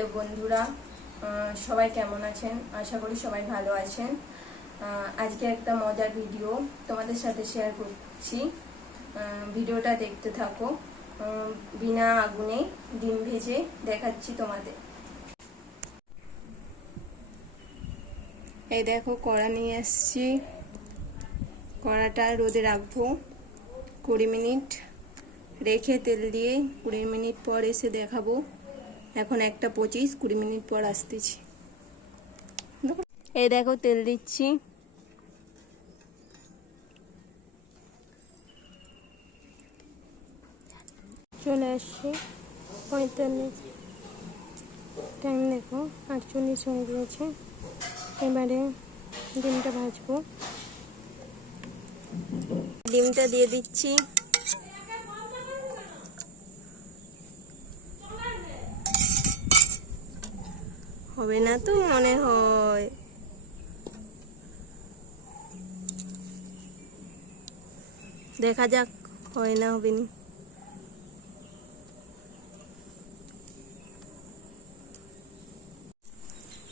Hello বন্ধুরা, সবাই কেমন আছেন? আশা করি সবাই ভালো আছেন। আজকে একটা মজার ভিডিও তোমাদের সাথে শেয়ার করছি। ভিডিওটা দেখতে থাকো। বিনা আগুনে ডিম ভেজে দেখাচ্ছি তোমাদের। এই দেখো, কড়া নিয়ে এসছি। কড়াটা রোদে রাখবো 20 মিনিট রেখে, তেল দিয়ে 20 মিনিট পর এসে দেখাবো। এখন 1:25, 20 মিনিট পর আসতেছি। এই দেখো, তেল দিচ্ছি। চলে আসছি 45, টাইম দেখো 48 হয়ে গিয়েছে। এবারে ডিমটা ভাজবো। ডিমটা দিয়ে দিচ্ছি। হবে না তো মনে হয়। দেখা যাক, হয় না হবে না।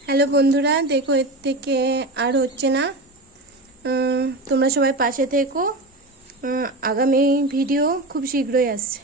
হ্যালো বন্ধুরা, দেখো এর থেকে আর হচ্ছে না। তোমরা সবাই পাশে থেকো। আগামী ভিডিও খুব শীঘ্রই আসছে।